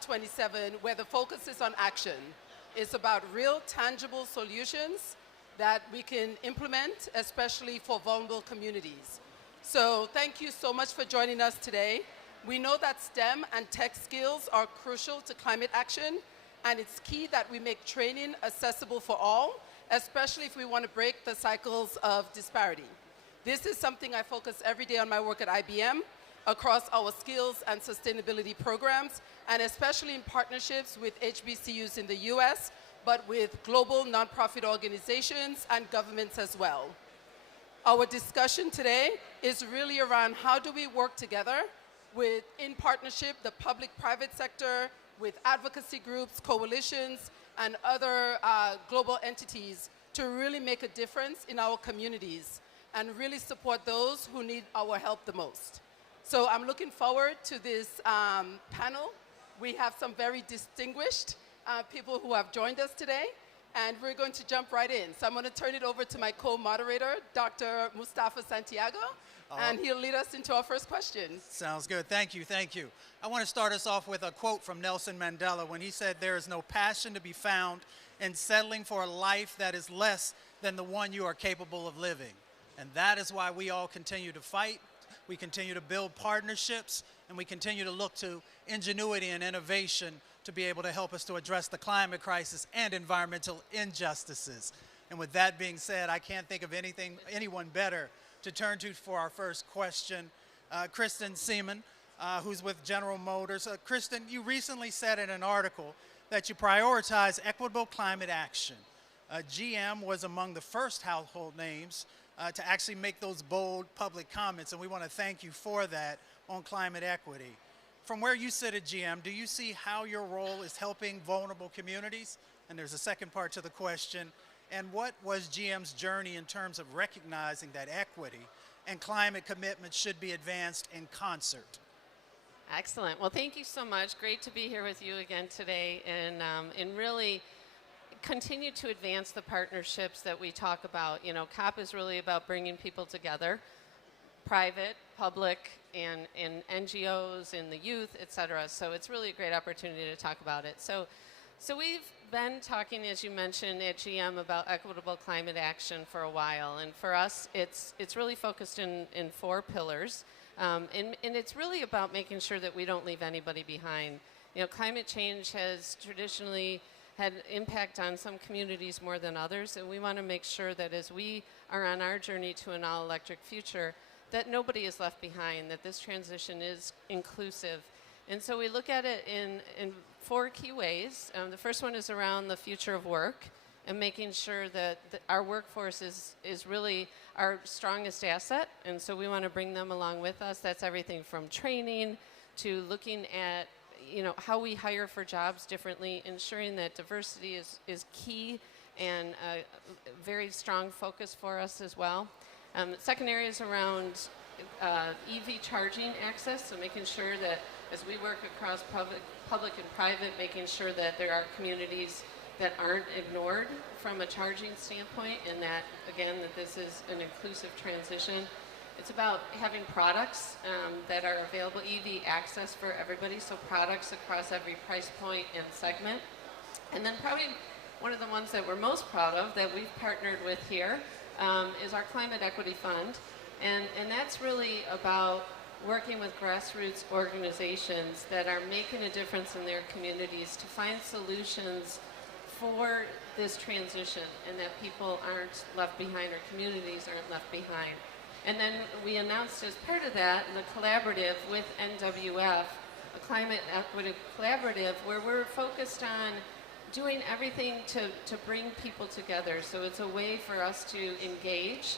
27, where the focus is on action. It's about real, tangible solutions that we can implement, especially for vulnerable communities. So thank you so much for joining us today. We know that STEM and tech skills are crucial to climate action, and it's key that we make training accessible for all, especially if we want to break the cycles of disparity. This is something I focus every day on my work at IBM, across our skills and sustainability programs, and especially in partnerships with HBCUs in the US, but with global nonprofit organizations and governments as well. Our discussion today is really around how do we work together with, in partnership, the public-private sector, with advocacy groups, coalitions, and other global entities to really make a difference in our communities and really support those who need our help the most. So I'm looking forward to this panel. We have some very distinguished people who have joined us today, and we're going to jump right in. So I'm going to turn it over to my co-moderator, Dr. Mustafa Santiago, and he'll lead us into our first question. Sounds good. Thank you. Thank you. I want to start us off with a quote from Nelson Mandela when he said, "There is no passion to be found in settling for a life that is less than the one you are capable of living." And that is why we all continue to fight. We continue to build partnerships, and we continue to look to ingenuity and innovation to be able to help us to address the climate crisis and environmental injustices. And with that being said, I can't think of anyone better to turn to for our first question. Kristen Siemens, who's with General Motors. Kristen, you recently said in an article that you prioritize equitable climate action. GM was among the first household names to actually make those bold public comments, and we want to thank you for that on climate equity. From where you sit at GM, do you see how your role is helping vulnerable communities? And there's a second part to the question. And what was GM's journey in terms of recognizing that equity and climate commitments should be advanced in concert? Excellent. Well, thank you so much. Great to be here with you again today and really continue to advance the partnerships that we talk about. You know, COP is really about bringing people together, private, public, and NGOs, and the youth, et cetera. So it's really a great opportunity to talk about it. So we've been talking, as you mentioned, at GM about equitable climate action for a while. And for us, it's really focused in 4 pillars. And it's really about making sure that we don't leave anybody behind. You know, climate change has traditionally had impact on some communities more than others, and we want to make sure that as we are on our journey to an all-electric future, that nobody is left behind, that this transition is inclusive. And so we look at it in 4 key ways. The first one is around the future of work and making sure that our workforce is really our strongest asset, and so we want to bring them along with us. That's everything from training to looking at how we hire for jobs differently, ensuring that diversity is key and a very strong focus for us as well. Second area is around EV charging access, so making sure that as we work across public and private, making sure that there are communities that aren't ignored from a charging standpoint, and that, again, that this is an inclusive transition. It's about having products that are available, EV access for everybody, so products across every price point and segment. And then probably one of the ones that we're most proud of that we've partnered with here is our Climate Equity Fund. And that's really about working with grassroots organizations that are making a difference in their communities to find solutions for this transition, and that people aren't left behind, or communities aren't left behind. And then we announced as part of that the collaborative with NWF, a climate equity collaborative, where we're focused on doing everything to bring people together. So it's a way for us to engage,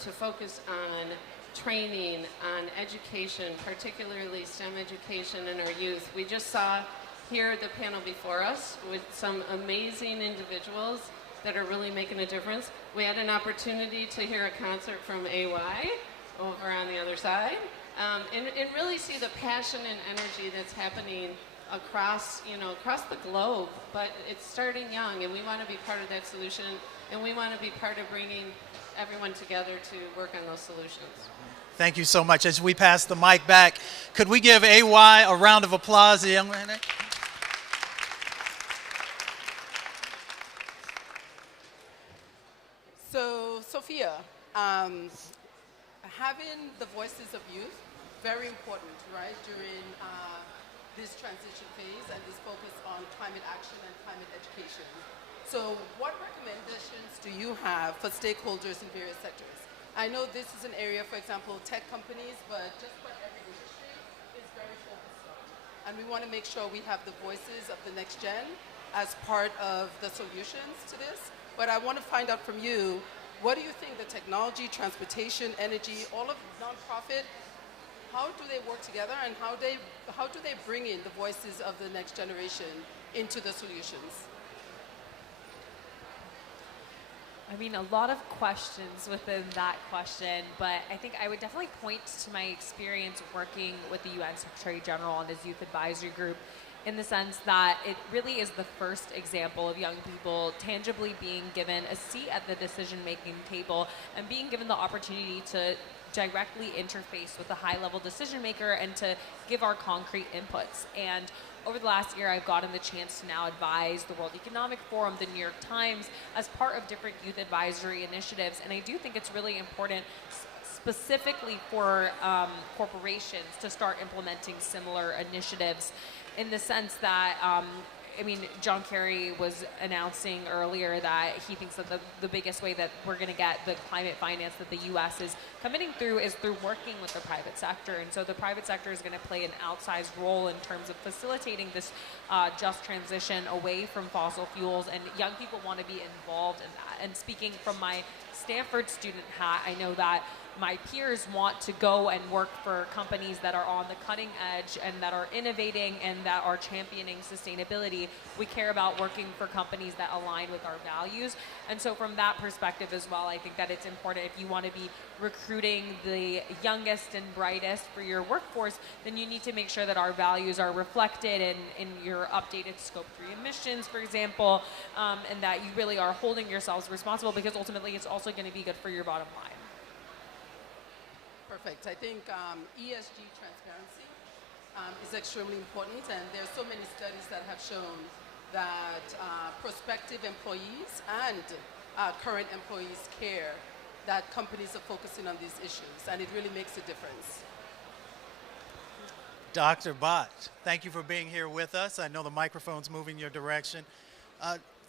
to focus on training, on education, particularly STEM education in our youth. We just saw here the panel before us with some amazing individuals that are really making a difference. We had an opportunity to hear a concert from AY over on the other side, and really see the passion and energy that's happening across the globe. But it's starting young, and we want to be part of that solution, and we want to be part of bringing everyone together to work on those solutions. Thank you so much. As we pass the mic back, could we give AY a round of applause, the young man? Sophia, having the voices of youth, very important, right, during this transition phase and this focus on climate action and climate education. So what recommendations do you have for stakeholders in various sectors? I know this is an area, for example, tech companies, but just about every industry is very focused on. And we want to make sure we have the voices of the next gen as part of the solutions to this. But I want to find out from you, what do you think the technology, transportation, energy, all of nonprofit, how do they work together and how do they bring in the voices of the next generation into the solutions? I mean, a lot of questions within that question, but I think I would definitely point to my experience working with the UN Secretary General and his youth advisory group, in the sense that it really is the first example of young people tangibly being given a seat at the decision-making table and being given the opportunity to directly interface with the high-level decision maker and to give our concrete inputs. And over the last year, I've gotten the chance to now advise the World Economic Forum, the New York Times, as part of different youth advisory initiatives. And I do think it's really important, specifically for corporations, to start implementing similar initiatives, in the sense that I mean, John Kerry was announcing earlier that he thinks that the biggest way that we're going to get the climate finance that the U.S. is committing through is through working with the private sector. And so the private sector is going to play an outsized role in terms of facilitating this just transition away from fossil fuels. And young people want to be involved in that. And speaking from my Stanford student hat, I know that my peers want to go and work for companies that are on the cutting edge and that are innovating and that are championing sustainability. We care about working for companies that align with our values. And so from that perspective as well, I think that it's important, if you want to be recruiting the youngest and brightest for your workforce, then you need to make sure that our values are reflected in your updated Scope 3 emissions, for example, and that you really are holding yourselves responsible, because ultimately it's also going to be good for your bottom line. Perfect. I think ESG transparency is extremely important, and there's so many studies that have shown that prospective employees and current employees care that companies are focusing on these issues, and it really makes a difference. Dr. Bhat, thank you for being here with us. I know the microphone's moving your direction.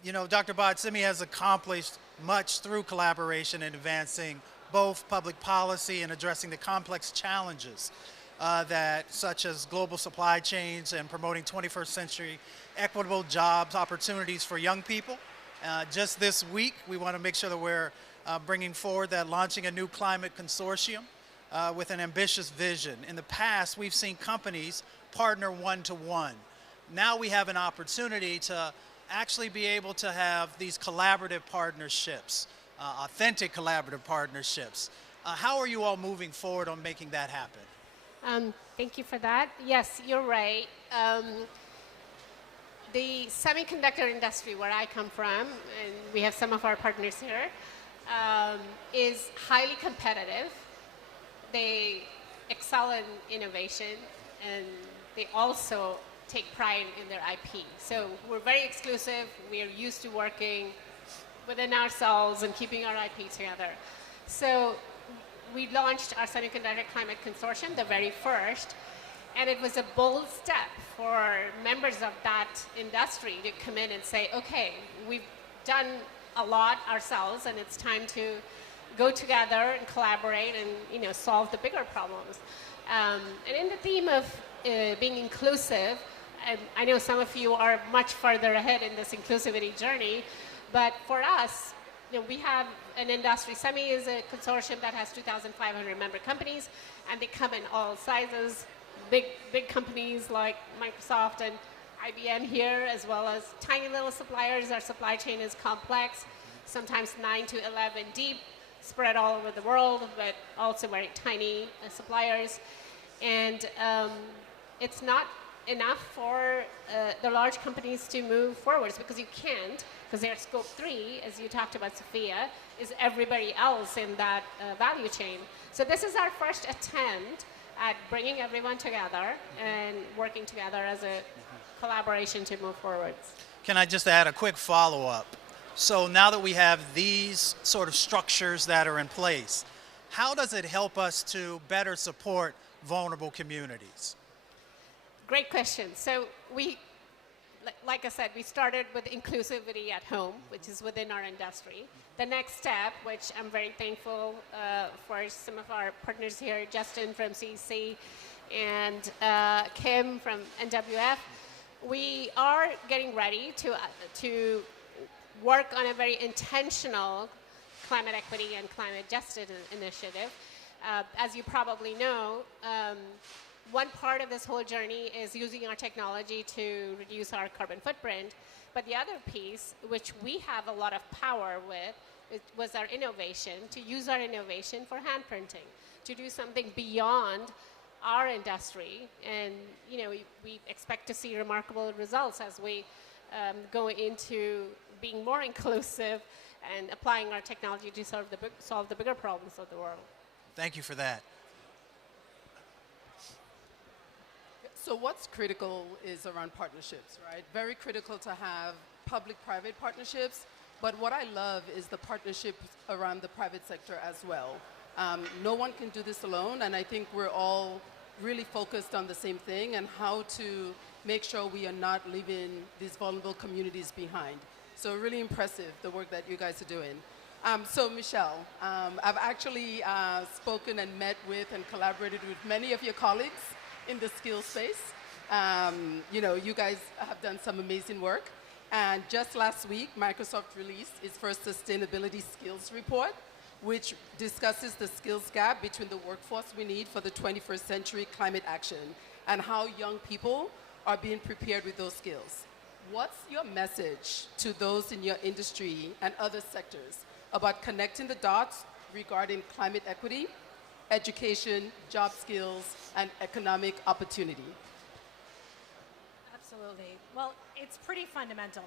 You know, Dr. Bhat, CIMI has accomplished much through collaboration in advancing both public policy and addressing the complex challenges such as global supply chains and promoting 21st century equitable jobs opportunities for young people. Just this week, we want to make sure that we're bringing forward that launching a new climate consortium with an ambitious vision. In the past, we've seen companies partner one-to-one. Now we have an opportunity to actually be able to have these collaborative partnerships, authentic collaborative partnerships. How are you all moving forward on making that happen? Thank you for that. Yes, you're right. The semiconductor industry, where I come from, and we have some of our partners here, is highly competitive. They excel in innovation, and they also take pride in their IP. So we're very exclusive. We are used to working within ourselves and keeping our IP together. So we launched our Semiconductor Climate Consortium, the very first, and it was a bold step for members of that industry to come in and say, okay, we've done a lot ourselves, and it's time to go together and collaborate and solve the bigger problems. And in the theme of being inclusive, and I know some of you are much further ahead in this inclusivity journey, but for us, we have an industry. SEMI is a consortium that has 2,500 member companies, and they come in all sizes, big companies like Microsoft and IBM here, as well as tiny little suppliers. Our supply chain is complex, sometimes 9 to 11 deep, spread all over the world, but also very tiny suppliers. And it's not enough for the large companies to move forwards, because you can't, because their Scope 3, as you talked about, Sophia, is everybody else in that value chain. So this is our first attempt at bringing everyone together and working together as a collaboration to move forwards. Can I just add a quick follow-up? So now that we have these sort of structures that are in place, how does it help us to better support vulnerable communities? Great question. So like I said, we started with inclusivity at home, which is within our industry. The next step, which I'm very thankful for some of our partners here, Justin from CEC and Kim from NWF, we are getting ready to work on a very intentional climate equity and climate justice initiative. As you probably know, one part of this whole journey is using our technology to reduce our carbon footprint. But the other piece, which we have a lot of power with, was our innovation, to use our innovation for hand printing, to do something beyond our industry. And we expect to see remarkable results as we go into being more inclusive and applying our technology to solve the bigger problems of the world. Thank you for that. So what's critical is around partnerships, right? Very critical to have public-private partnerships, but what I love is the partnerships around the private sector as well. No one can do this alone, and I think we're all really focused on the same thing and how to make sure we are not leaving these vulnerable communities behind. So really impressive, the work that you guys are doing. So Michelle, I've actually spoken and met with and collaborated with many of your colleagues in the skills space. You guys have done some amazing work. And just last week, Microsoft released its first sustainability skills report, which discusses the skills gap between the workforce we need for the 21st century climate action and how young people are being prepared with those skills. What's your message to those in your industry and other sectors about connecting the dots regarding climate equity, education, job skills, and economic opportunity? Absolutely. Well, it's pretty fundamental.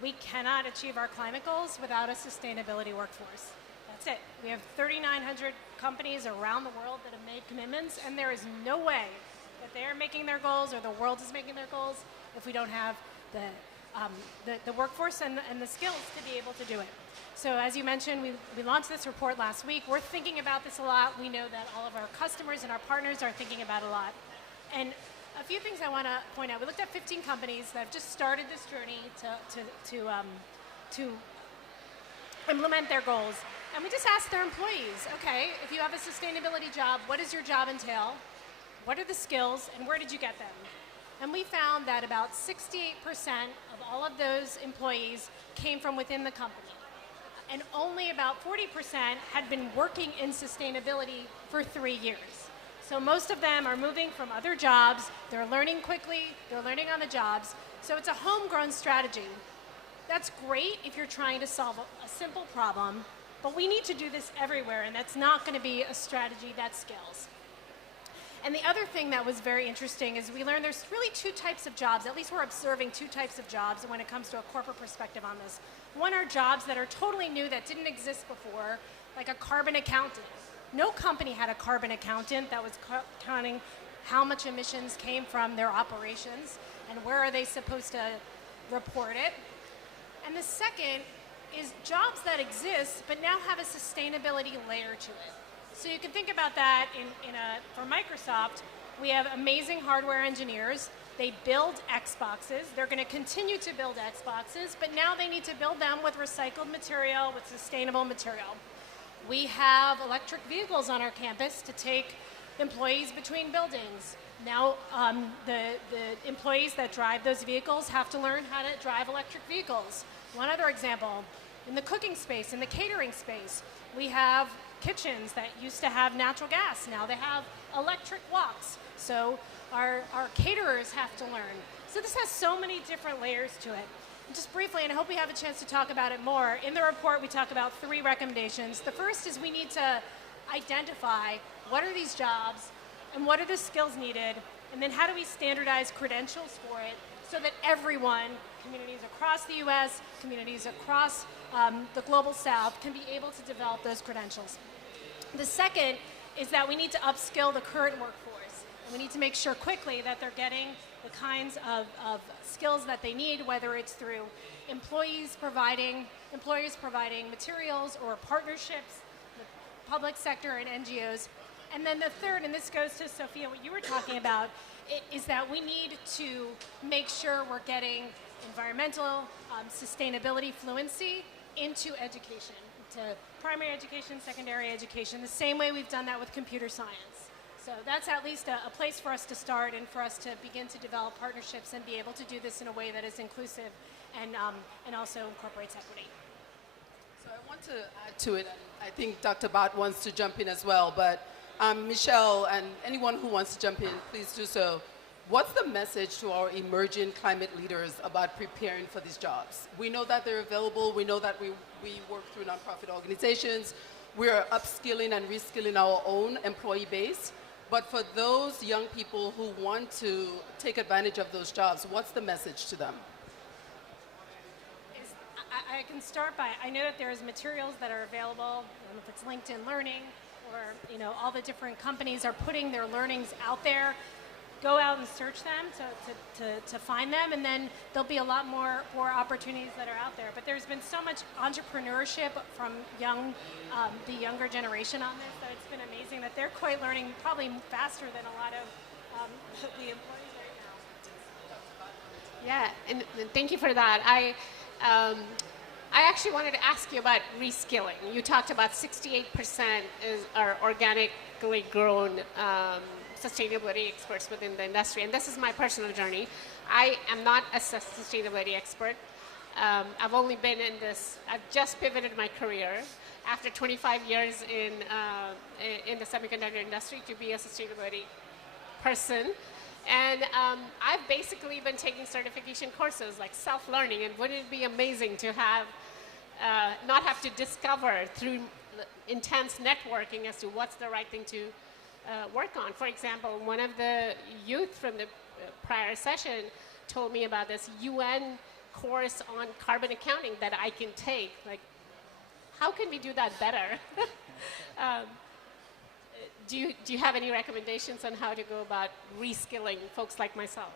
We cannot achieve our climate goals without a sustainability workforce. That's it. We have 3,900 companies around the world that have made commitments, and there is no way that they are making their goals or the world is making their goals if we don't have the workforce and the skills to be able to do it. So as you mentioned, we launched this report last week. We're thinking about this a lot. We know that all of our customers and our partners are thinking about it a lot. And a few things I want to point out. We looked at 15 companies that have just started this journey to implement their goals. And we just asked their employees, okay, if you have a sustainability job, what does your job entail? What are the skills, and where did you get them? And we found that about 68% of all of those employees came from within the company. And only about 40% had been working in sustainability for 3 years. So most of them are moving from other jobs. They're learning quickly. They're learning on the jobs. So it's a homegrown strategy. That's great if you're trying to solve a simple problem, but we need to do this everywhere, and that's not going to be a strategy that scales. And the other thing that was very interesting is we learned there's really two types of jobs. At least we're observing two types of jobs when it comes to a corporate perspective on this. One are jobs that are totally new that didn't exist before, like a carbon accountant. No company had a carbon accountant that was counting how much emissions came from their operations and where are they supposed to report it. And the second is jobs that exist but now have a sustainability layer to it. So you can think about that for Microsoft, we have amazing hardware engineers. They build Xboxes. They're going to continue to build Xboxes, but now they need to build them with recycled material, with sustainable material. We have electric vehicles on our campus to take employees between buildings. Now the employees that drive those vehicles have to learn how to drive electric vehicles. One other example, in the cooking space, in the catering space, we have kitchens that used to have natural gas. Now they have electric woks. So our caterers have to learn. So this has so many different layers to it. And just briefly, and I hope we have a chance to talk about it more, in the report we talk about 3 recommendations. The first is we need to identify what are these jobs and what are the skills needed, and then how do we standardize credentials for it so that everyone, communities across the US, communities across the global south, can be able to develop those credentials. The second is that we need to upskill the current workforce. And we need to make sure quickly that they're getting the kinds of skills that they need, whether it's through employers providing materials or partnerships with public sector and NGOs. And then the third, and this goes to Sophia, what you were talking about, is that we need to make sure we're getting environmental sustainability fluency into education, to primary education, secondary education, the same way we've done that with computer science. So that's at least a place for us to start and for us to begin to develop partnerships and be able to do this in a way that is inclusive and also incorporates equity. So I want to add to it. I think Dr. Bhat wants to jump in as well, but Michelle and anyone who wants to jump in, please do so. What's the message to our emerging climate leaders about preparing for these jobs? We know that they're available. We know that we work through nonprofit organizations. We're upskilling and reskilling our own employee base. But for those young people who want to take advantage of those jobs, what's the message to them? I can start by, I know that there's materials that are available, if it's LinkedIn Learning, or all the different companies are putting their learnings out there. Go out and search them to find them, and then there'll be a lot more opportunities that are out there. But there's been so much entrepreneurship from the younger generation on this that it's been amazing that they're quite learning probably faster than a lot of the employees right now. Yeah, and thank you for that. I actually wanted to ask you about reskilling. You talked about 68% are organically grown sustainability experts within the industry, and this is my personal journey. I am not a sustainability expert. I've only been in this, I've just pivoted my career after 25 years in the semiconductor industry to be a sustainability person. And I've basically been taking certification courses like self-learning, and wouldn't it be amazing to have, not have to discover through intense networking as to what's the right thing to work on. For example, one of the youth from the prior session told me about this UN course on carbon accounting that I can take. Like, how can we do that better? Do you have any recommendations on how to go about reskilling folks like myself?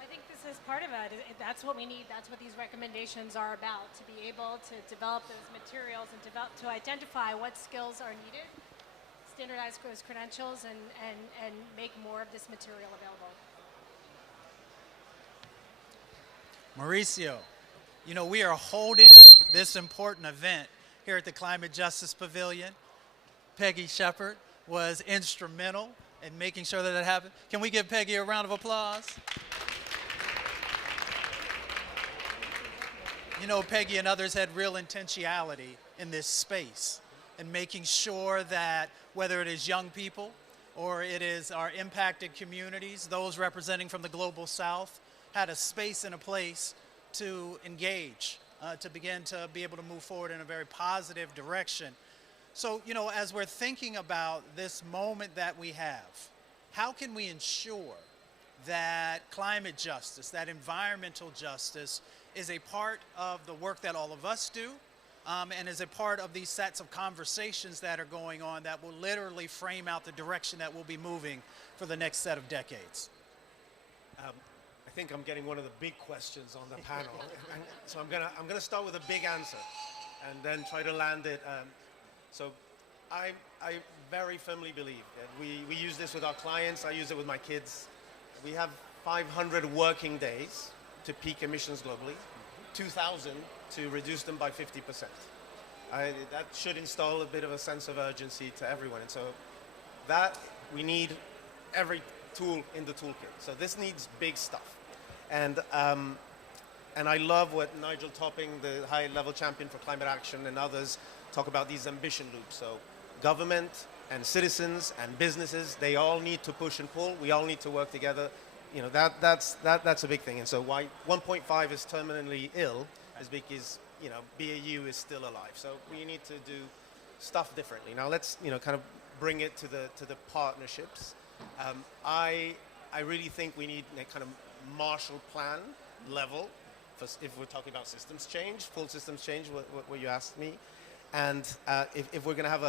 I think this is part of it. That's what we need. That's what these recommendations are about, to be able to develop those materials and to identify what skills are needed, standardize those credentials, and make more of this material available. Mauricio, we are holding this important event here at the Climate Justice Pavilion. Peggy Shepard was instrumental in making sure that it happened. Can we give Peggy a round of applause? Peggy and others had real intentionality in this space and making sure that whether it is young people or it is our impacted communities, those representing from the global south, had a space and a place to engage, to begin to be able to move forward in a very positive direction. So, as we're thinking about this moment that we have, how can we ensure that climate justice, that environmental justice, is a part of the work that all of us do, and is a part of these sets of conversations that are going on that will literally frame out the direction that we'll be moving for the next set of decades? I think I'm getting one of the big questions on the panel. So I'm gonna start with a big answer and then try to land it. So I very firmly believe that we use this with our clients. I use it with my kids. We have 500 working days to peak emissions globally, 2,000 to reduce them by 50%. That should install a bit of a sense of urgency to everyone. And so that we need every tool in the toolkit. So this needs big stuff. And I love what Nigel Topping, the high-level champion for climate action, and others talk about these ambition loops. So government and citizens and businesses, they all need to push and pull. We all need to work together. That's a big thing. And so why 1.5 is terminally ill is because, BAU is still alive. So we need to do stuff differently. Now let's, kind of bring it to the partnerships. I really think we need a kind of Marshall Plan level if we're talking about systems change, full systems change, what you asked me. And if we're going to have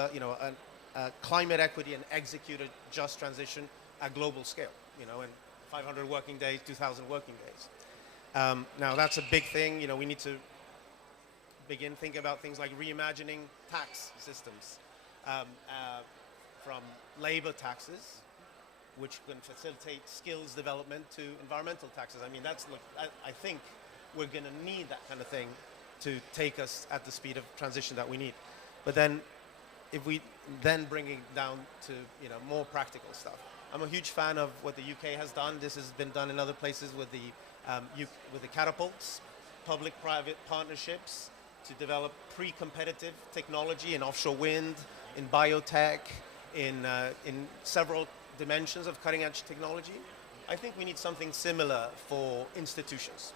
climate equity and execute a just transition at global scale, you know, in 500 working days, 2,000 working days. Now that's a big thing. You know, we need to begin thinking about things like reimagining tax systems, from labor taxes, which can facilitate skills development, to environmental taxes. I mean, I think we're going to need that kind of thing to take us at the speed of transition that we need. But then, if we then bring it down to, you know, more practical stuff. I'm a huge fan of what the UK has done. This has been done in other places with the catapults, public-private partnerships to develop pre-competitive technology in offshore wind, in biotech, in several dimensions of cutting-edge technology. I think we need something similar for institutions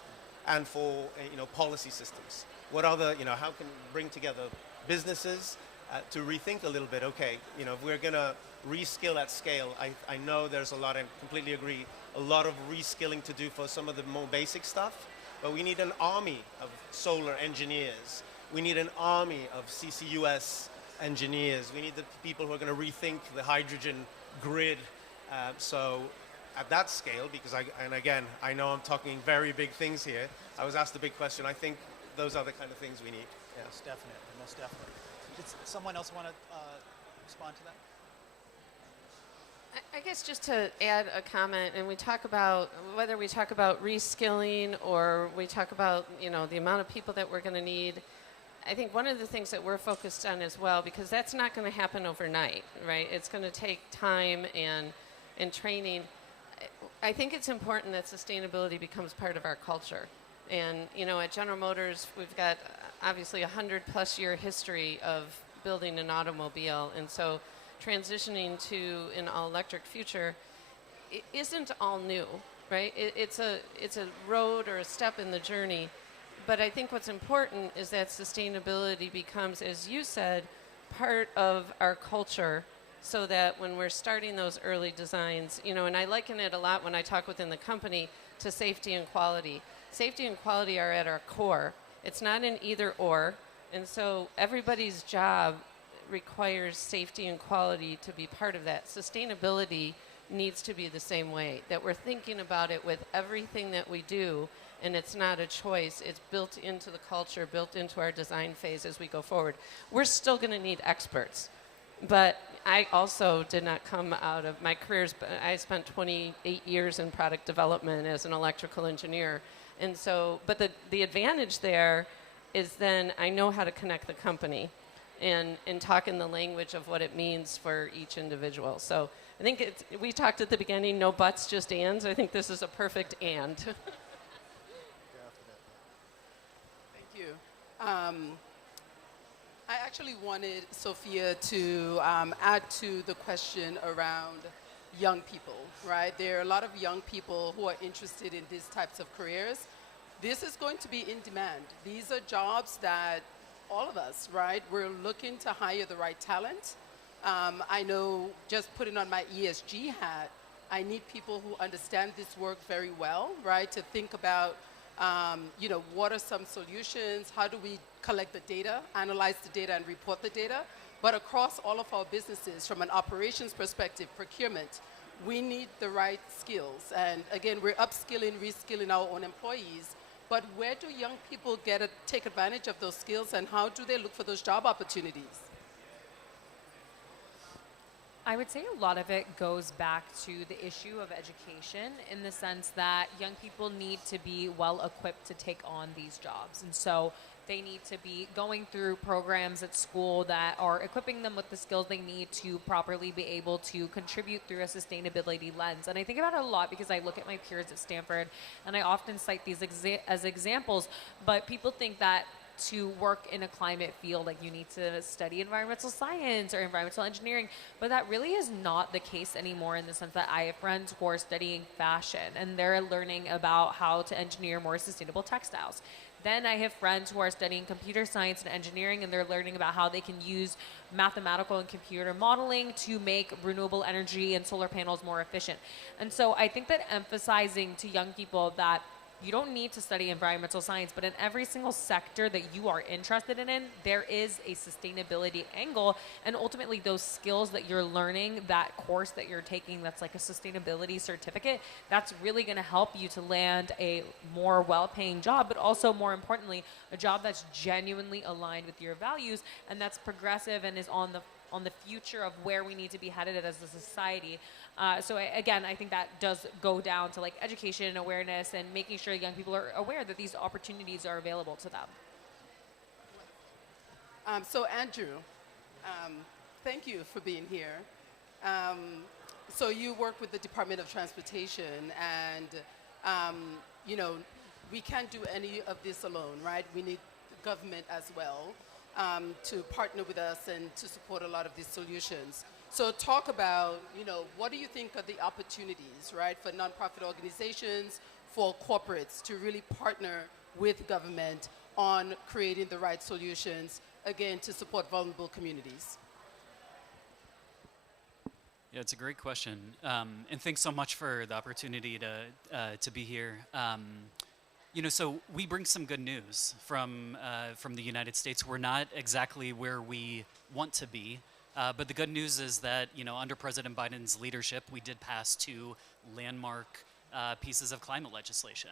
and for policy systems. What other, how can we bring together businesses to rethink a little bit? Okay, if we're going to reskill at scale, I know there's a lot, I completely agree, a lot of reskilling to do for some of the more basic stuff, but we need an army of solar engineers. We need an army of CCUS engineers. We need the people who are going to rethink the hydrogen grid. So at that scale, because I know I'm talking very big things here. I was asked a big question. I think those are the kind of things we need. Yeah. Most definitely, most definitely. Did someone else want to respond to that? I guess just to add a comment, and we talk about, whether we talk about reskilling or we talk about, the amount of people that we're going to need, I think one of the things that we're focused on as well, because that's not going to happen overnight, right? It's going to take time and training. I think it's important that sustainability becomes part of our culture. And, at General Motors, we've got obviously a 100+ year history of building an automobile. And so transitioning to an all-electric future isn't all new, right? It's a road or a step in the journey. But I think what's important is that sustainability becomes, as you said, part of our culture, so that when we're starting those early designs, and I liken it a lot when I talk within the company to safety and quality. Safety and quality are at our core. It's not an either or. And so everybody's job requires safety and quality to be part of that. Sustainability needs to be the same way, that we're thinking about it with everything that we do, and it's not a choice. It's built into the culture, built into our design phase as we go forward. We're still going to need experts. But I also did not come out of my careers, but I spent 28 years in product development as an electrical engineer. And so, but the advantage there is then I know how to connect the company and talk in the language of what it means for each individual. So I think we talked at the beginning, no buts, just ands. I think this is a perfect and. Thank you. I actually wanted Sophia to add to the question around young people, right? There are a lot of young people who are interested in these types of careers. This is going to be in demand. These are jobs that all of us, right? We're looking to hire the right talent. I know, just putting on my ESG hat, I need people who understand this work very well, right? To think about, what are some solutions? How do we collect the data, analyze the data, and report the data? But across all of our businesses, from an operations perspective, procurement, we need the right skills. And again, we're upskilling, reskilling our own employees. But where do young people take advantage of those skills, and how do they look for those job opportunities? I would say a lot of it goes back to the issue of education, in the sense that young people need to be well equipped to take on these jobs. And so they need to be going through programs at school that are equipping them with the skills they need to properly be able to contribute through a sustainability lens. And I think about it a lot because I look at my peers at Stanford and I often cite these as examples, but people think that to work in a climate field, like you need to study environmental science or environmental engineering, but that really is not the case anymore, in the sense that I have friends who are studying fashion and they're learning about how to engineer more sustainable textiles. Then I have friends who are studying computer science and engineering, and they're learning about how they can use mathematical and computer modeling to make renewable energy and solar panels more efficient. And so I think that emphasizing to young people that you don't need to study environmental science, but in every single sector that you are interested in, there is a sustainability angle. And ultimately those skills that you're learning, that course that you're taking that's like a sustainability certificate, that's really going to help you to land a more well-paying job, but also more importantly, a job that's genuinely aligned with your values and that's progressive and is on the future of where we need to be headed as a society. Again, I think that does go down to like education and awareness and making sure young people are aware that these opportunities are available to them. So Andrew, thank you for being here. So you work with the Department of Transportation, and you know, we can't do any of this alone, right? We need the government as well to partner with us and to support a lot of these solutions. So talk about, you know, what do you think are the opportunities, right, for nonprofit organizations, for corporates to really partner with government on creating the right solutions, again, to support vulnerable communities? Yeah, it's a great question, and thanks so much for the opportunity to be here. You know, so we bring some good news from the United States. We're not exactly where we want to be, but the good news is that, you know, under President Biden's leadership, we did pass 2 landmark pieces of climate legislation.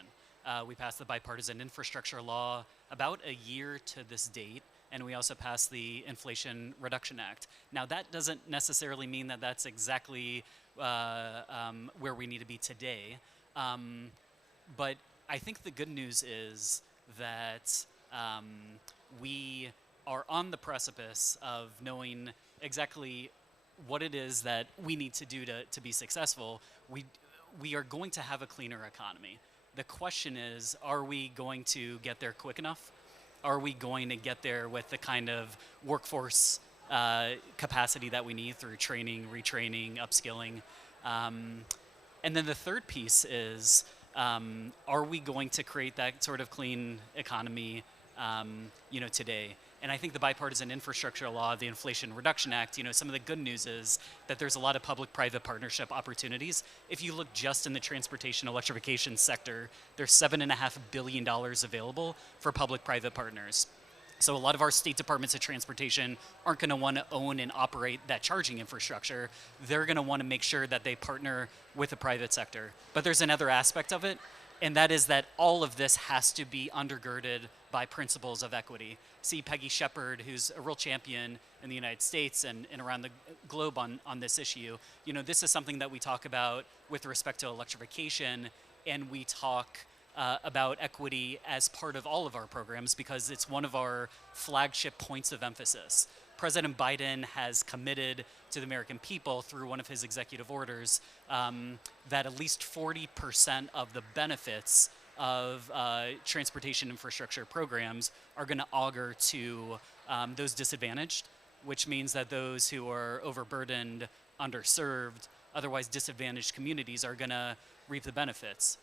We passed the bipartisan infrastructure law about a year to this date, and we also passed the Inflation Reduction Act. Now, that doesn't necessarily mean that that's exactly where we need to be today, but I think the good news is that we are on the precipice of knowing exactly what it is that we need to do to be successful. We are going to have a cleaner economy. The question is, are we going to get there quick enough? Are we going to get there with the kind of workforce capacity that we need through training, retraining, upskilling? And then the third piece is, are we going to create that sort of clean economy, you know, today? And I think the bipartisan infrastructure law, the Inflation Reduction Act, you know, some of the good news is that there's a lot of public-private partnership opportunities. If you look just in the transportation electrification sector, there's $7.5 billion available for public-private partners. So a lot of our state departments of transportation aren't going to want to own and operate that charging infrastructure. They're going to want to make sure that they partner with the private sector. But there's another aspect of it, and that is that all of this has to be undergirded by principles of equity. See Peggy Shepard, who's a real champion in the United States and around the globe on this issue. You know, this is something that we talk about with respect to electrification, and we talk about equity as part of all of our programs because it's one of our flagship points of emphasis. President Biden has committed to the American people through one of his executive orders that at least 40% of the benefits of transportation infrastructure programs are going to augur to those disadvantaged, which means that those who are overburdened, underserved, otherwise disadvantaged communities are going to reap the benefits.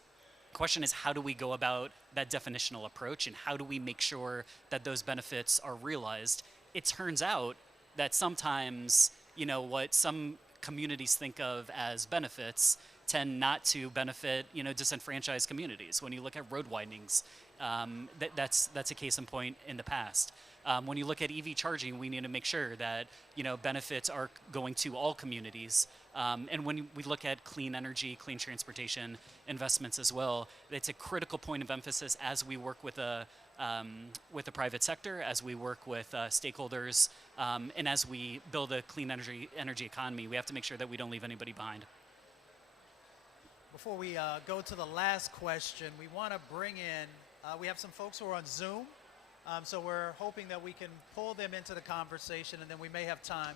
The question is, how do we go about that definitional approach, and how do we make sure that those benefits are realized? It turns out that sometimes, you know, what some communities think of as benefits tend not to benefit, you know, disenfranchised communities. When you look at road widenings, that's a case in point in the past. When you look at EV charging, we need to make sure that, you know, benefits are going to all communities. And when we look at clean energy, clean transportation investments as well, it's a critical point of emphasis as we work with the private sector, as we work with stakeholders, and as we build a clean energy economy. We have to make sure that we don't leave anybody behind. Before we go to the last question, we want to bring in, we have some folks who are on Zoom, so we're hoping that we can pull them into the conversation, and then we may have time.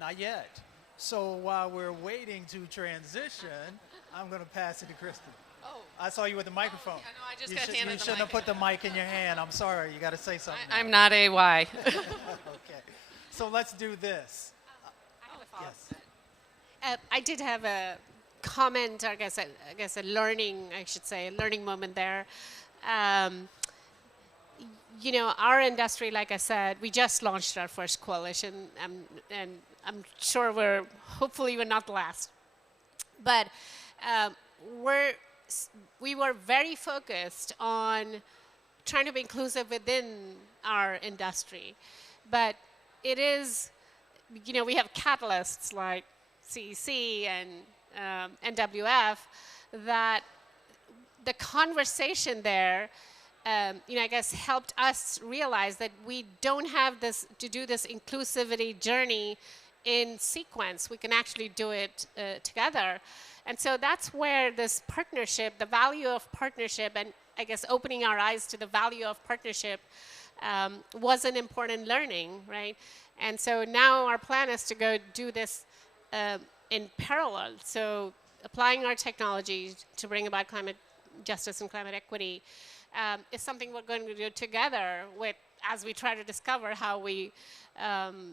Not yet. So while we're waiting to transition, I'm going to pass it to Kristen. Oh. I saw you with the microphone. Yeah, no, I just got handed the You shouldn't have put the mic in your hand. I'm sorry. You got to say something. I'm not AY. Okay. So let's do this. Yes. I did have a comment, I guess a learning moment there. You know, our industry, like I said, we just launched our first coalition, and I'm sure hopefully we're not the last. But we're we were very focused on trying to be inclusive within our industry. But it is, we have catalysts like CEC and NWF that the conversation there, I guess helped us realize that we don't have to do this inclusivity journey in sequence. We can actually do it together. And so that's where this partnership, the value of partnership, and I guess opening our eyes to the value of partnership was an important learning, right? And so now our plan is to go do this in parallel. So applying our technology to bring about climate justice and climate equity is something we're going to do together as we try to discover how we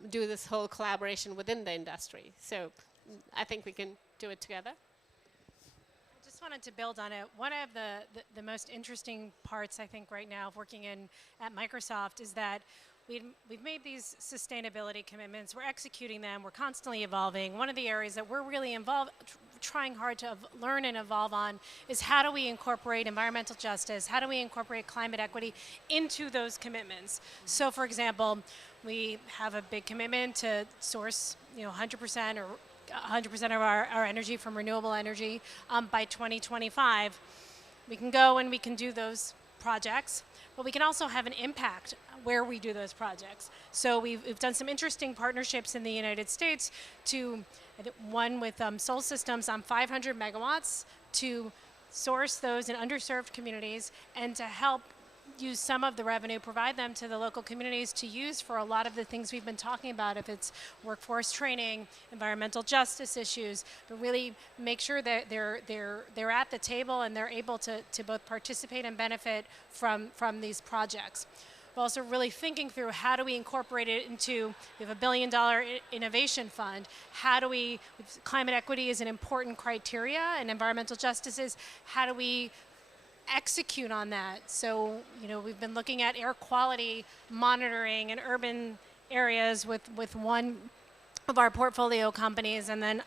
do this whole collaboration within the industry. So I think we can do it together. I just wanted to build on it. One of the most interesting parts, I think, right now of working at Microsoft is that we've made these sustainability commitments. We're executing them. We're constantly evolving. One of the areas that we're really trying hard to learn and evolve on is how do we incorporate environmental justice? How do we incorporate climate equity into those commitments? So, for example, we have a big commitment to source 100% or 100% of our energy from renewable energy by 2025. We can go and we can do those projects, but we can also have an impact where we do those projects. So we've done some interesting partnerships in the United States one with Sol Systems on 500 megawatts to source those in underserved communities and to help use some of the revenue, provide them to the local communities to use for a lot of the things we've been talking about, if it's workforce training, environmental justice issues, but really make sure that they're at the table and they're able to both participate and benefit from these projects. We're also really thinking through how do we incorporate it into, we have $1 billion innovation fund. Climate equity is an important criteria and environmental justice is, how do we execute on that? So, we've been looking at air quality monitoring in urban areas with one of our portfolio companies, and then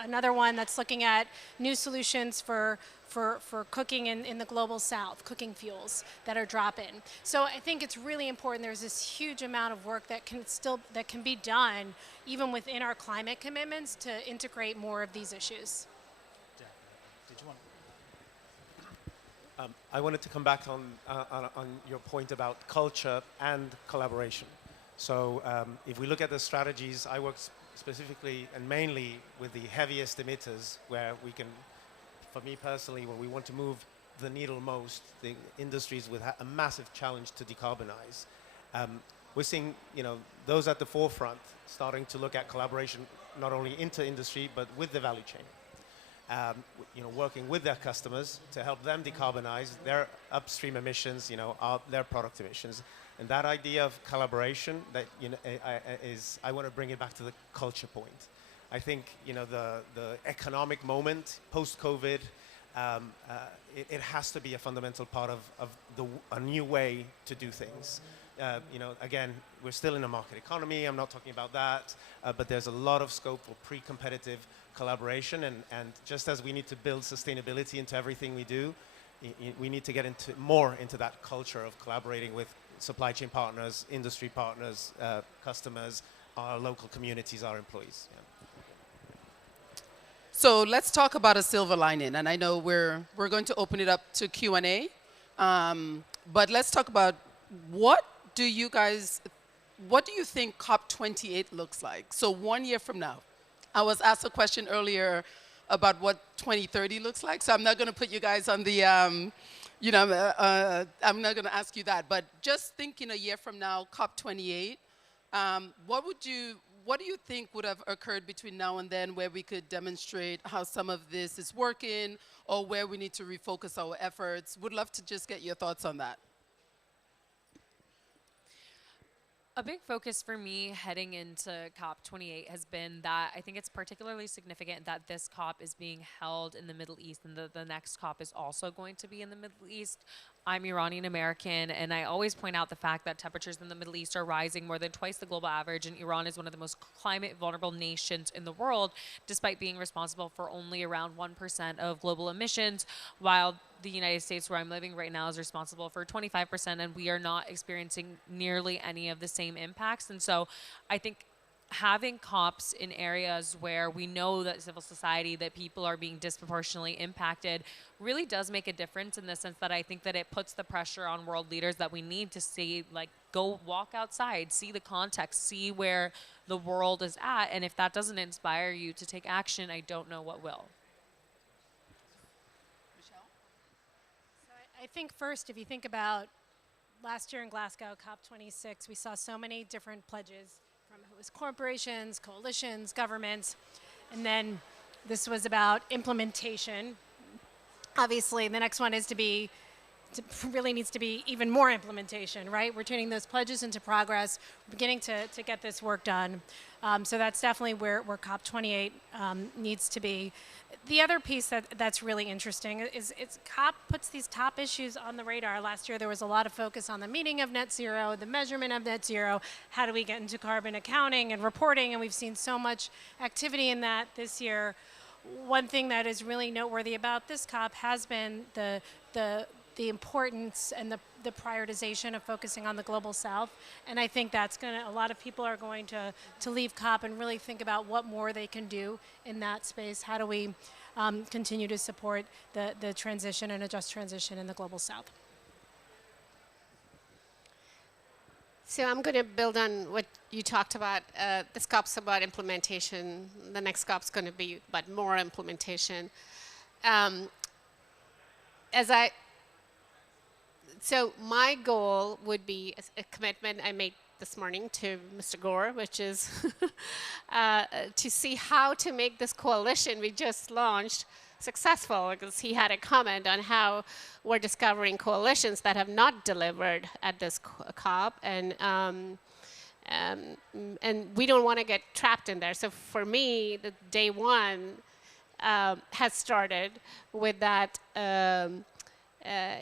another one that's looking at new solutions for cooking in the global south, cooking fuels that are drop-in. So I think it's really important. There's this huge amount of work that can be done even within our climate commitments to integrate more of these issues. Did you want I wanted to come back on your point about culture and collaboration. So if we look at the strategies, I work specifically and mainly with the heaviest emitters, where we can, for me personally, when we want to move the needle most, the industries with a massive challenge to decarbonize. We're seeing, those at the forefront starting to look at collaboration, not only inter-industry, but with the value chain. Working with their customers to help them decarbonize their upstream emissions, their product emissions. And that idea of collaboration, that I want to bring it back to the culture point. I think the economic moment post-COVID, it has to be a fundamental part of a new way to do things. Again, we're still in a market economy. I'm not talking about that, but there's a lot of scope for pre-competitive collaboration, and just as we need to build sustainability into everything we do, we need to get more into that culture of collaborating with supply chain partners, industry partners, customers, our local communities, our employees. Yeah. So let's talk about a silver lining, and I know we're going to open it up to Q&A, but let's talk about what do you think COP28 looks like? So 1 year from now, I was asked a question earlier about what 2030 looks like, so I'm not going to put you guys on the, I'm not going to ask you that, but just thinking a year from now, COP28, what do you think would have occurred between now and then where we could demonstrate how some of this is working or where we need to refocus our efforts? Would love to just get your thoughts on that. A big focus for me heading into COP28 has been that I think it's particularly significant that this COP is being held in the Middle East, and the next COP is also going to be in the Middle East. I'm Iranian American, and I always point out the fact that temperatures in the Middle East are rising more than twice the global average, and Iran is one of the most climate vulnerable nations in the world, despite being responsible for only around 1% of global emissions, while the United States, where I'm living right now, is responsible for 25%, and we are not experiencing nearly any of the same impacts. And so I think having COPs in areas where we know that civil society, that people are being disproportionately impacted, really does make a difference, in the sense that I think that it puts the pressure on world leaders that we need to see, like, go walk outside, see the context, see where the world is at. And if that doesn't inspire you to take action, I don't know what will. I think first, if you think about last year in Glasgow, COP26, we saw so many different pledges from it was corporations, coalitions, governments, and then this was about implementation. Obviously, the next one is really needs to be even more implementation, right? We're turning those pledges into progress, beginning to get this work done. So that's definitely where COP28 needs to be. The other piece that's really interesting is COP puts these top issues on the radar. Last year there was a lot of focus on the meaning of net zero, the measurement of net zero, how do we get into carbon accounting and reporting, and we've seen so much activity in that this year. One thing that is really noteworthy about this COP has been the importance and the prioritization of focusing on the global south. And I think that's a lot of people are going to leave COP and really think about what more they can do in that space. How do we continue to support the transition and a just transition in the global south? So I'm going to build on what you talked about. This COP's about implementation. The next COP's going to be about more implementation. So my goal would be a commitment I made this morning to Mr. Gore, which is to see how to make this coalition we just launched successful, because he had a comment on how we're discovering coalitions that have not delivered at this COP, and we don't want to get trapped in there. So for me, the day one has started with that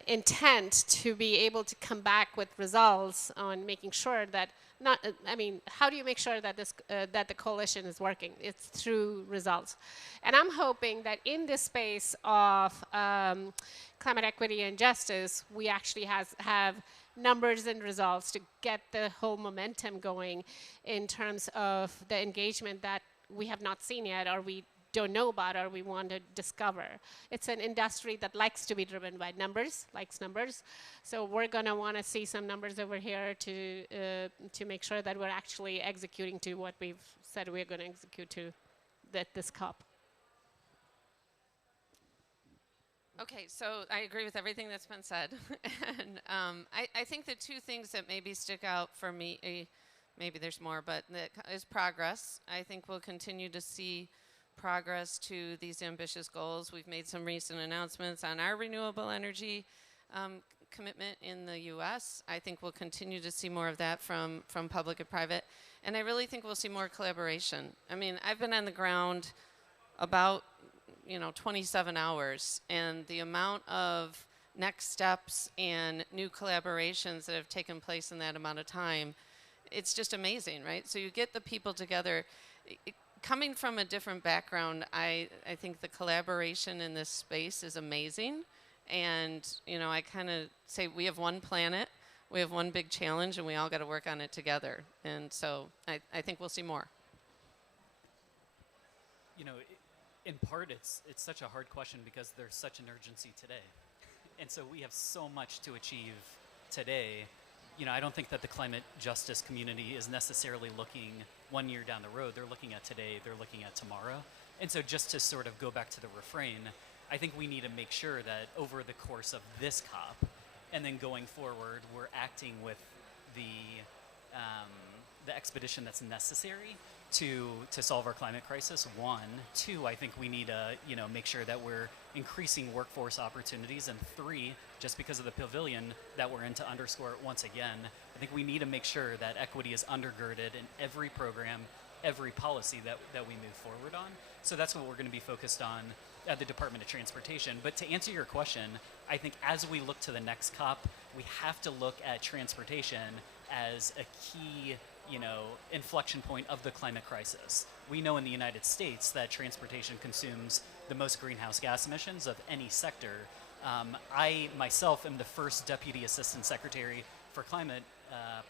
intent to be able to come back with results on making sure that how do you make sure that that the coalition is working? It's through results. And I'm hoping that in this space of climate equity and justice, we actually have numbers and results to get the whole momentum going in terms of the engagement that we have not seen yet, or we don't know about, or we want to discover. It's an industry that likes to be driven by numbers, likes numbers. So we're going to want to see some numbers over here to make sure that we're actually executing to what we've said we're going to execute to this COP. Okay, so I agree with everything that's been said. And I think the two things that maybe stick out for me, maybe there's more, but is progress. I think we'll continue to see progress to these ambitious goals. We've made some recent announcements on our renewable energy commitment in the US. I think we'll continue to see more of that from public and private. And I really think we'll see more collaboration. I mean, I've been on the ground about 27 hours, and the amount of next steps and new collaborations that have taken place in that amount of time, it's just amazing, right? So you get the people together. Coming from a different background, I think the collaboration in this space is amazing. And, I kind of say we have one planet, we have one big challenge, and we all got to work on it together. And so I think we'll see more. In part, it's such a hard question because there's such an urgency today. And so we have so much to achieve today. I don't think that the climate justice community is necessarily looking 1 year down the road. They're looking at today, they're looking at tomorrow. And so just to sort of go back to the refrain, I think we need to make sure that over the course of this COP and then going forward, we're acting with the expedition that's necessary to solve our climate crisis. One, two, I think we need to make sure that we're increasing workforce opportunities, and three, just because of the pavilion that we're in, to underscore it once again, I think we need to make sure that equity is undergirded in every program, every policy that we move forward on. So that's what we're going to be focused on at the Department of Transportation. But to answer your question, I think as we look to the next COP, we have to look at transportation as a key inflection point of the climate crisis. We know in the United States that transportation consumes the most greenhouse gas emissions of any sector. I myself am the first Deputy Assistant Secretary for Climate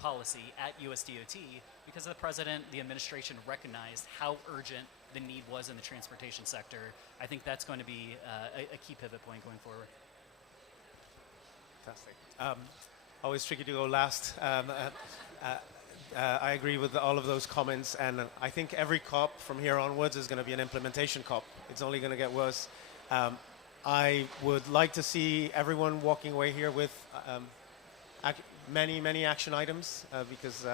Policy at USDOT because the President, the administration recognized how urgent the need was in the transportation sector. I think that's going to be a key pivot point going forward. Fantastic. Always tricky to go last. I agree with all of those comments, and I think every COP from here onwards is going to be an implementation COP. It's only going to get worse. I would like to see everyone walking away here with many action items, because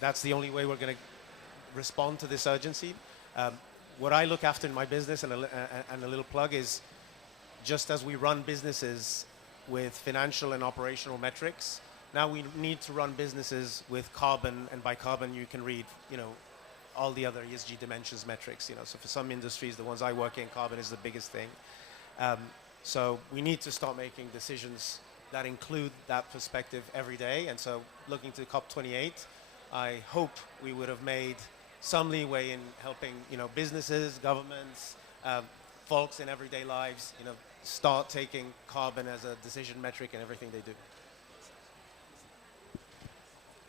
that's the only way we're going to respond to this urgency. What I look after in my business, and a little plug, is just as we run businesses with financial and operational metrics, now we need to run businesses with carbon, and by carbon you can read, all the other ESG dimensions metrics. So for some industries, the ones I work in, carbon is the biggest thing. So we need to start making decisions that include that perspective every day. And so looking to COP28, I hope we would have made some leeway in helping, businesses, governments, folks in everyday lives, start taking carbon as a decision metric in everything they do.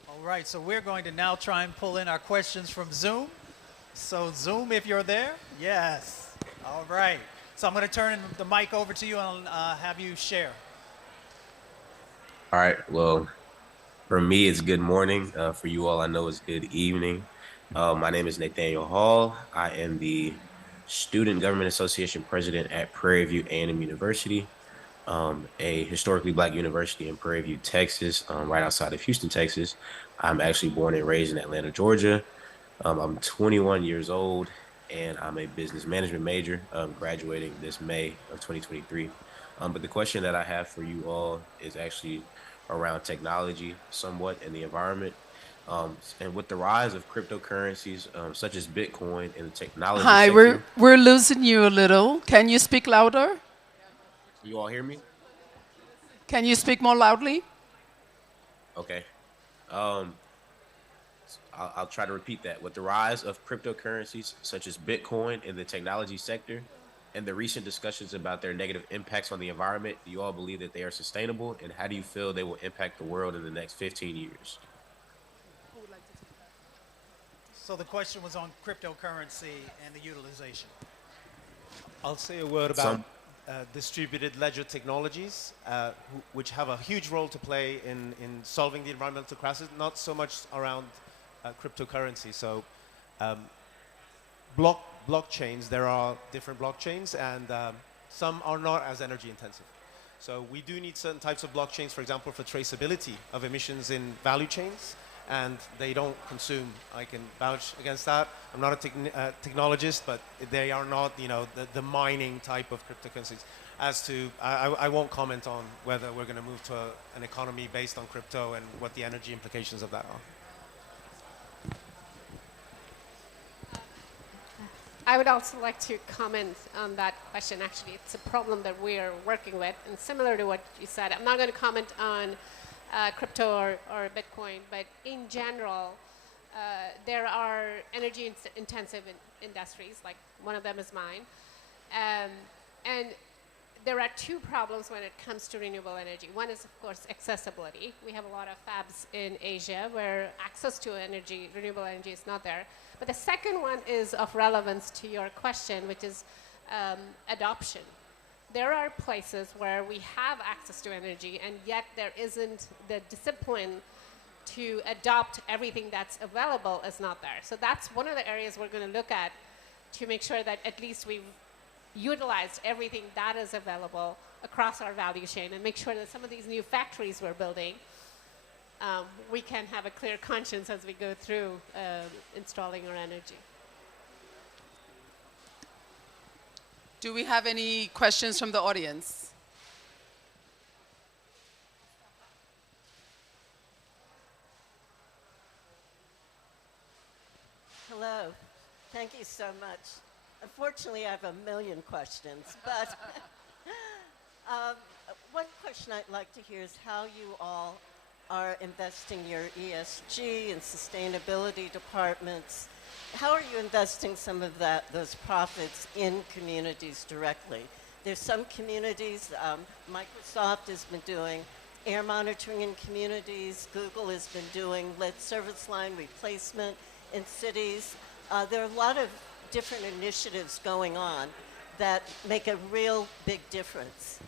All right, so we're going to now try and pull in our questions from Zoom. So Zoom, if you're there. Yes. All right. So I'm going to turn the mic over to you and have you share. All right. Well, for me, it's good morning. For you all, I know it's good evening. My name is Nathaniel Hall. I am the Student Government Association President at Prairie View A&M University, a historically black university in Prairie View, Texas, right outside of Houston, Texas. I'm actually born and raised in Atlanta, Georgia. I'm 21 years old, and I'm a business management major, graduating this May of 2023. But the question that I have for you all is actually around technology somewhat and the environment. And with the rise of cryptocurrencies such as Bitcoin and the technology sector, we're losing you a little. Can you speak louder? You all hear me? Can you speak more loudly? Okay. I'll try to repeat that. With the rise of cryptocurrencies such as Bitcoin in the technology sector and the recent discussions about their negative impacts on the environment, do you all believe that they are sustainable, and how do you feel they will impact the world in the next 15 years? So the question was on cryptocurrency and the utilization. I'll say a word about distributed ledger technologies, which have a huge role to play in solving the environmental crisis, not so much around cryptocurrency. So blockchains, there are different blockchains, and some are not as energy intensive. So we do need certain types of blockchains, for example, for traceability of emissions in value chains, and they don't consume. I can vouch against that. I'm not a technologist, but they are not, the mining type of cryptocurrencies. As to, I won't comment on whether we're going to move to an economy based on crypto and what the energy implications of that are. I would also like to comment on that question. Actually, it's a problem that we are working with, and similar to what you said, I'm not going to comment on crypto or Bitcoin, but in general, there are energy-intensive industries, like one of them is mine, and there are two problems when it comes to renewable energy. One is, of course, accessibility. We have a lot of fabs in Asia where access to renewable energy is not there. But the second one is of relevance to your question, which is adoption. There are places where we have access to energy, and yet there isn't the discipline to adopt everything that's available is not there. So that's one of the areas we're going to look at to make sure that at least we've utilized everything that is available across our value chain, and make sure that some of these new factories we're building we can have a clear conscience as we go through installing our energy. Do we have any questions from the audience? Hello. Thank you so much. Unfortunately, I have a million questions, but one question I'd like to hear is how you all are investing your ESG and sustainability departments. How are you investing some of those profits in communities directly? There's some communities, Microsoft has been doing air monitoring in communities, Google has been doing lead service line replacement in cities. There are a lot of different initiatives going on that make a real big difference.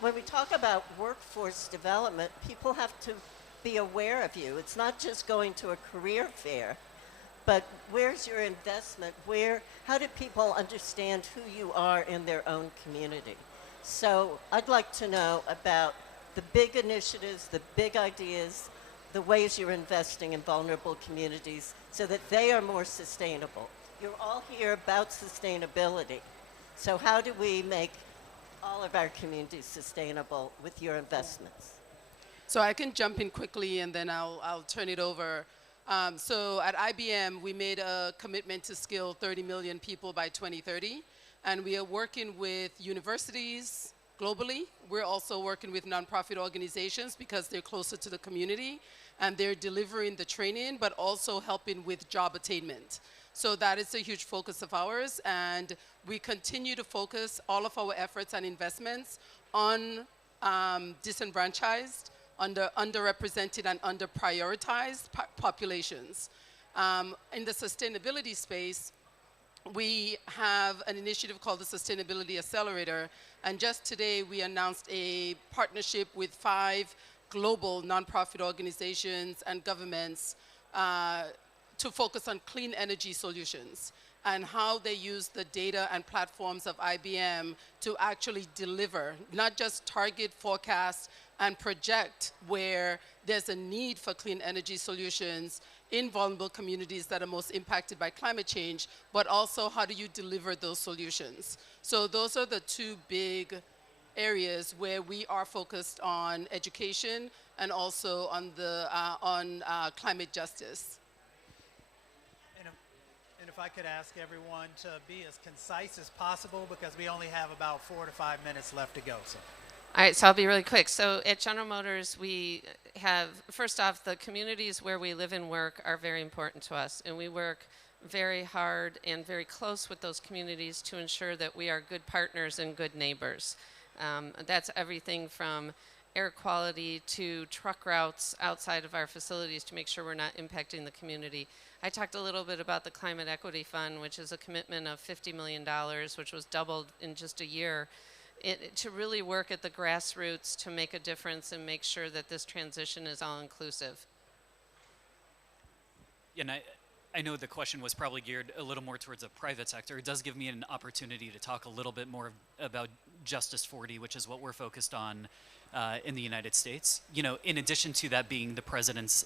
When we talk about workforce development, people have to be aware of you. It's not just going to a career fair, but where's your investment? How do people understand who you are in their own community? So I'd like to know about the big initiatives, the big ideas, the ways you're investing in vulnerable communities so that they are more sustainable. You're all here about sustainability. So how do we make all of our communities sustainable with your investments? So I can jump in quickly and then I'll turn it over. So at IBM, we made a commitment to skill 30 million people by 2030. And we are working with universities globally. We're also working with nonprofit organizations because they're closer to the community and they're delivering the training, but also helping with job attainment. So that is a huge focus of ours. And we continue to focus all of our efforts and investments on disenfranchised, underrepresented and under-prioritized populations. In the sustainability space, we have an initiative called the Sustainability Accelerator, and just today we announced a partnership with 5 global nonprofit organizations and governments to focus on clean energy solutions and how they use the data and platforms of IBM to actually deliver, not just target, forecast, and project where there's a need for clean energy solutions in vulnerable communities that are most impacted by climate change, but also how do you deliver those solutions. So those are the 2 big areas where we are focused on education and also on climate justice. And if I could ask everyone to be as concise as possible because we only have about 4 to 5 minutes left to go. So. All right, so I'll be really quick. So at General Motors, we have, first off, the communities where we live and work are very important to us. And we work very hard and very close with those communities to ensure that we are good partners and good neighbors. That's everything from air quality to truck routes outside of our facilities to make sure we're not impacting the community. I talked a little bit about the Climate Equity Fund, which is a commitment of $50 million, which was doubled in just a year, to really work at the grassroots to make a difference and make sure that this transition is all inclusive. And I know the question was probably geared a little more towards the private sector. It does give me an opportunity to talk a little bit more about Justice 40, which is what we're focused on in the United States. You know, in addition to that being the president's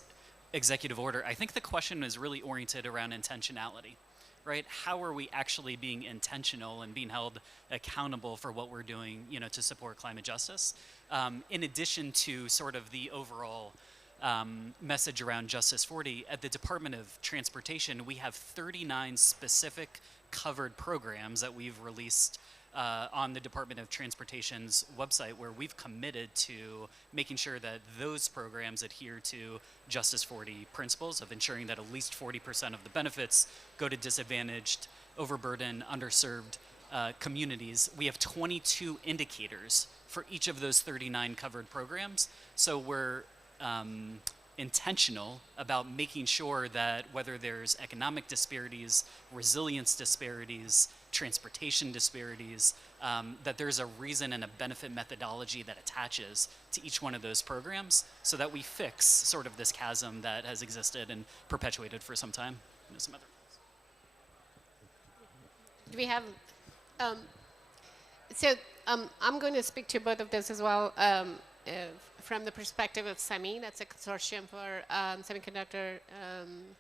executive order, I think the question is really oriented around intentionality, right? How are we actually being intentional and being held accountable for what we're doing, you know, to support climate justice? In addition to sort of the overall message around Justice 40, at the Department of Transportation, we have 39 specific covered programs that we've released on the Department of Transportation's website, where we've committed to making sure that those programs adhere to Justice 40 principles of ensuring that at least 40% of the benefits go to disadvantaged, overburdened, underserved communities. We have 22 indicators for each of those 39 covered programs. So we're intentional about making sure that whether there's economic disparities, resilience disparities, transportation disparities, that there's a reason and a benefit methodology that attaches to each one of those programs so that we fix sort of this chasm that has existed and perpetuated for some time. You know, some other Do we have, I'm going to speak to both of this as well. from the perspective of SEMI, that's a consortium for semiconductor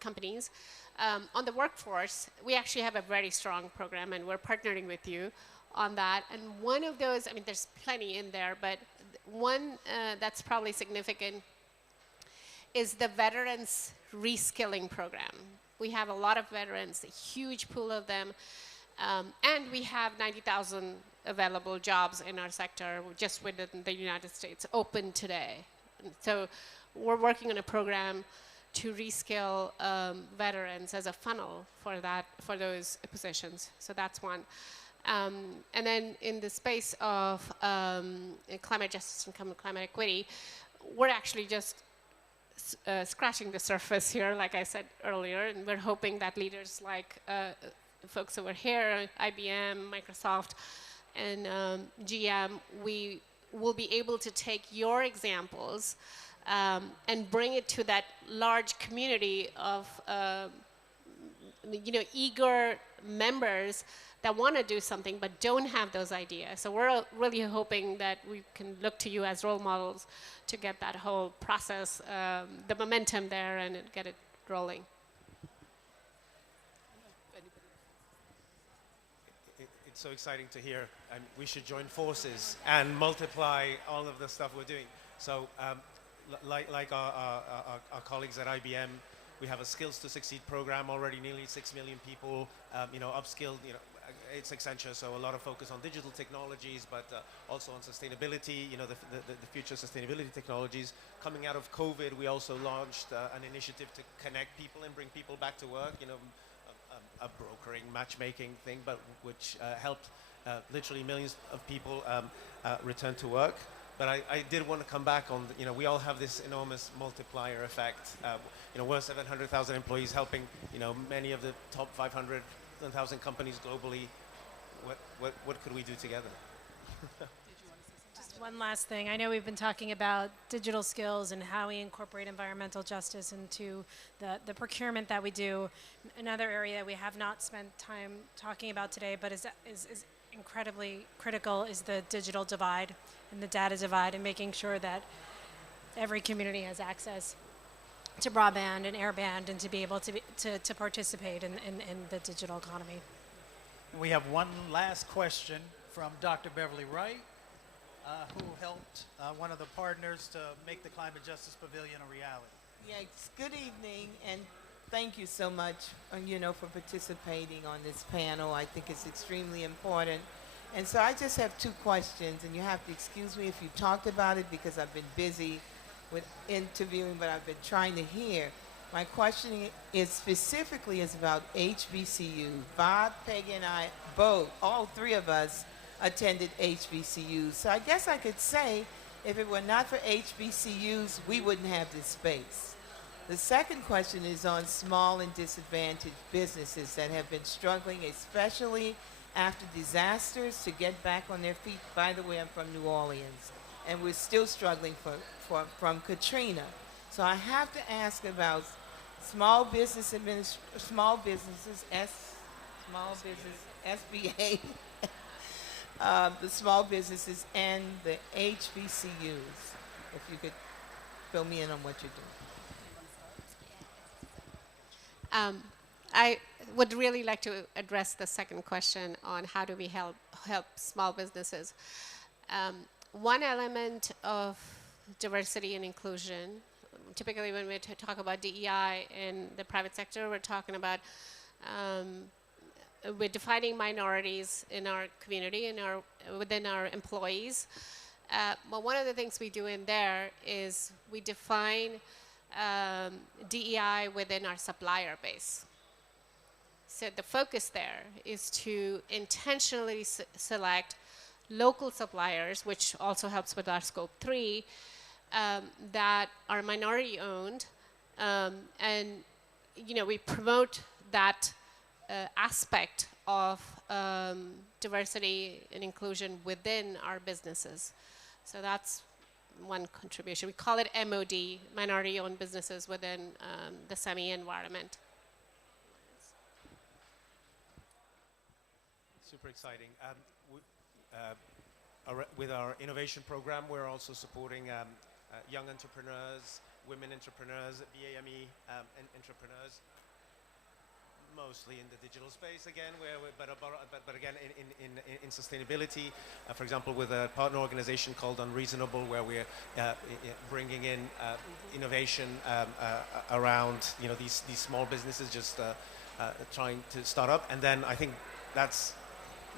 companies. On the workforce, we actually have a very strong program, and we're partnering with you on that. And one of those, I mean, there's plenty in there, but one that's probably significant is the veterans reskilling program. We have a lot of veterans, a huge pool of them, and we have 90,000 available jobs in our sector just within the United States, open today. So we're working on a program to reskill veterans as a funnel for that, for those positions. So that's one. And then in the space of climate justice and climate equity, we're actually just scratching the surface here, like I said earlier, and we're hoping that leaders like folks over here, IBM, Microsoft, and GM, we will be able to take your examples and bring it to that large community of eager members that want to do something but don't have those ideas. So we're really hoping that we can look to you as role models to get that whole process, the momentum there, and get it rolling. It's so exciting to hear, and we should join forces and multiply all of the stuff we're doing. So like our colleagues at IBM, we have a Skills to Succeed program already, nearly 6 million people, upskilled, it's Accenture, so a lot of focus on digital technologies, but also on sustainability, the future sustainability technologies. Coming out of COVID, we also launched an initiative to connect people and bring people back to work, a brokering, matchmaking thing, but which helped literally millions of people return to work. But I did want to come back on, we all have this enormous multiplier effect. We're 700,000 employees helping, many of the top 500,000 companies globally. What could we do together? Just one last thing. I know we've been talking about digital skills and how we incorporate environmental justice into the procurement that we do. Another area we have not spent time talking about today, but is incredibly critical, is the digital divide and the data divide, and making sure that every community has access to broadband and airband and to be able to participate in the digital economy. We have one last question from Dr. Beverly Wright, who helped one of the partners to make the Climate Justice Pavilion a reality. Yes, good evening, and thank you so much, for participating on this panel. I think it's extremely important. And so I just have two questions, and you have to excuse me if you talked about it because I've been busy with interviewing, but I've been trying to hear. My question is specifically about HBCU. Bhat, Peggy, and I both, all three of us, attended HBCUs. So I guess I could say if it were not for HBCUs, we wouldn't have this space. The second question is on small and disadvantaged businesses that have been struggling, especially after disasters, to get back on their feet. By the way, I'm from New Orleans, and we're still struggling from Katrina. So I have to ask about small business, SBA, the small businesses, and the HBCUs. If you could fill me in on what you're doing. I would really like to address the second question on how do we help small businesses. One element of diversity and inclusion, typically when we talk about DEI in the private sector, we're talking about we're defining minorities in our community, within our employees. But one of the things we do in there is we define DEI within our supplier base. So the focus there is to intentionally select local suppliers, which also helps with our scope 3, that are minority owned, and we promote that aspect of diversity and inclusion within our businesses. So that's one contribution. We call it MOD, minority owned businesses within the SEMI environment. Super exciting. With our innovation program, we're also supporting young entrepreneurs, women entrepreneurs, BAME entrepreneurs, mostly in the digital space again, but again in sustainability. For example, with a partner organization called Unreasonable, where we're bringing in innovation around these small businesses just trying to start up. And then I think that's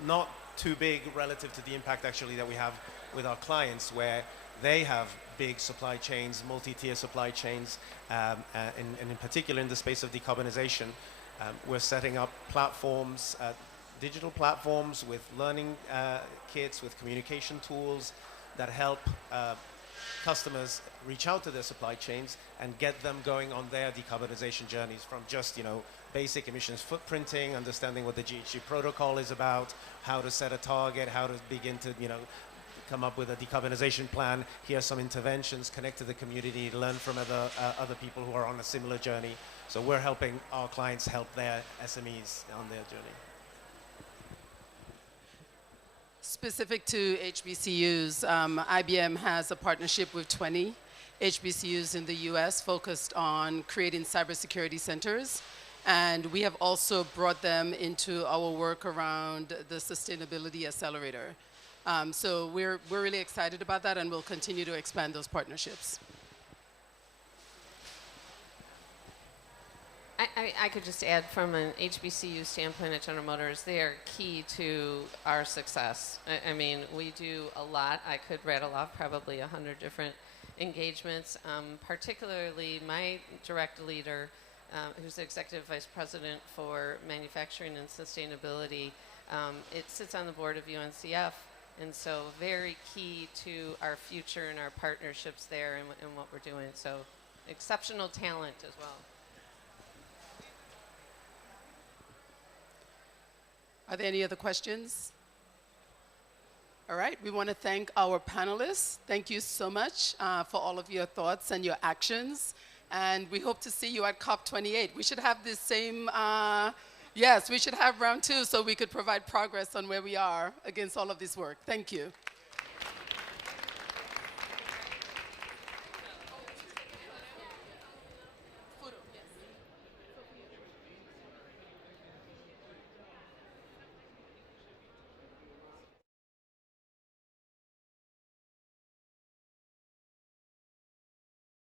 not too big relative to the impact actually that we have with our clients, where they have big supply chains, multi-tier supply chains, and in particular in the space of decarbonization. We're setting up platforms, digital platforms with learning kits, with communication tools that help customers reach out to their supply chains and get them going on their decarbonization journeys, from just basic emissions footprinting, understanding what the GHG protocol is about, how to set a target, how to begin to come up with a decarbonization plan. Here are some interventions, connect to the community, learn from other people who are on a similar journey. So we're helping our clients help their SMEs on their journey. Specific to HBCUs, IBM has a partnership with 20 HBCUs in the US focused on creating cybersecurity centers. And we have also brought them into our work around the Sustainability Accelerator. So we're really excited about that, and we'll continue to expand those partnerships. I could just add, from an HBCU standpoint at General Motors, they are key to our success. I mean, we do a lot. I could rattle off probably 100 different engagements, particularly my direct leader, who's the Executive Vice President for Manufacturing and Sustainability. It sits on the board of UNCF, and so very key to our future and our partnerships there and what we're doing. So exceptional talent as well. Are there any other questions? All right, we want to thank our panelists. Thank you so much for all of your thoughts and your actions. And we hope to see you at COP28. We should have this same, yes, we should have round 2 so we could provide progress on where we are against all of this work. Thank you.